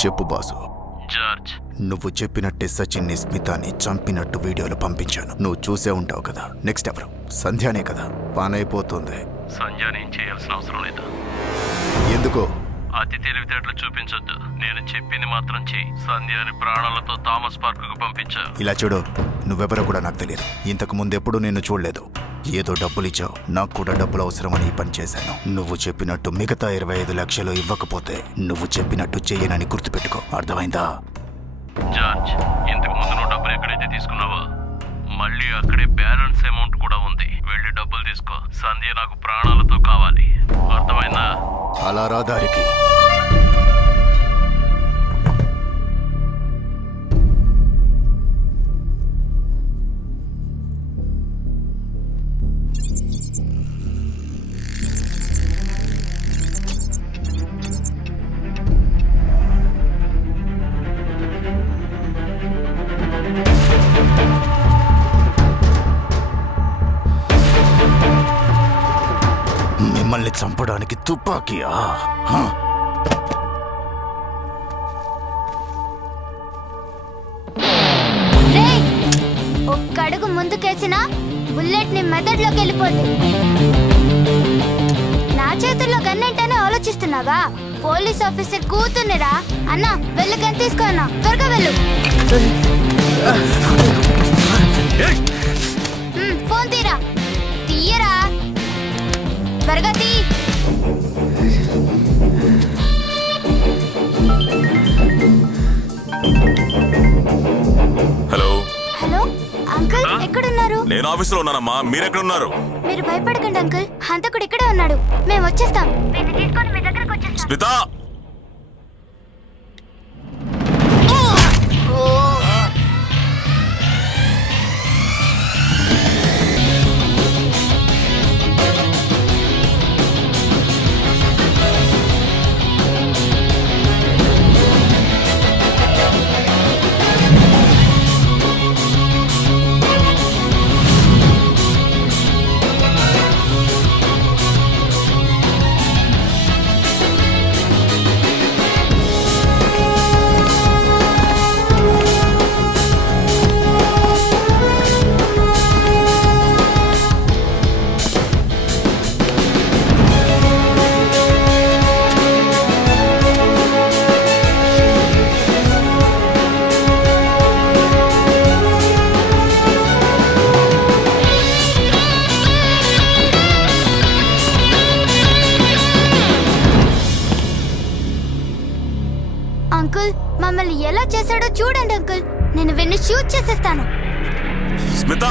చెప్పు boss. George, నువ్వు చెప్పినట్టే సచిన్ని స్మితాని చంపినట్టు వీడియోలు పంపించాను. నువ్వు చూసే ఉంటావు కదా. నెక్స్ట్ ఎవరు? సంధ్యానే కదా. పనైపోతుంది. సంధ్య నేను చేయాల్సిన అవసరం లేదు. ఎందుకో? అతి తెలివితేటలు చూపించొద్దు. నేను చెప్పింది మాత్రం చెయ్యి. సంధ్యని ప్రాణాలతో థామస్ పార్క్ కు పంపించా. ఇలా చూడు, నువ్వెవరో కూడా నాకు తెలియదు. ఇంతకు ముందెప్పుడు నేను చూడలేదు. ఏదో డబ్బులు ఇచ్చావు, నాకు కూడా డబ్బులు అవసరమని ఈ పని చేశాను. నువ్వు చెప్పినట్టు మిగతా 25 లక్షలు ఇవ్వకపోతే నువ్వు చెప్పినట్టు చెయ్యనని గుర్తుపెట్టుకో. అర్థమైందా? జార్జ్, ఇంతకు ముందు నువ్వు డబ్బులు ఎక్కడైతే తీసుకున్నావో మళ్ళీ అక్కడే బ్యాలెన్స్ అమౌంట్ కూడా ఉంది. వెళ్ళి డబ్బులు తీసుకో. సంధ్య నాకు ప్రాణాలతో కావాలి. అర్థమైందా? అలా రా దారికి. మిమ్మల్ని చంపడానికి తుపాకీయా? రేయ్, ఒక్క అడుగు ముందుకేసినా బుల్లెట్ ని మెదడులోకి వెళ్ళిపోద్ది. నా చేతుల్లో గన్నేంటనే ఆలోచిస్తున్నావా? Police officer కూతుర్నిరా. అన్నా, వెళ్ళి గన్ తీసుకో అన్నా. త్వరగా వెళ్ళు. ఫోన్ తీరా. తీయరా, త్వరగా తీ. హలో హలో అంకుల్, ఎక్కడున్నారు? నేను ఆఫీసులో ఉన్నానమ్మా. మీరెక్కడున్నారు? మీరు భయపడకండి అంకుల్, హంతకుడు ఇక్కడే ఉన్నాడు. మేము వచ్చేస్తాం. తీసుకొని మీ దగ్గరకు వచ్చేస్తాం. స్మిత, అంకుల్, మమ్మల్ని ఎలా చేశాడో చూడండి అంకుల్. నేను విన్ని షూట్ చేసేస్తాను. స్మిత,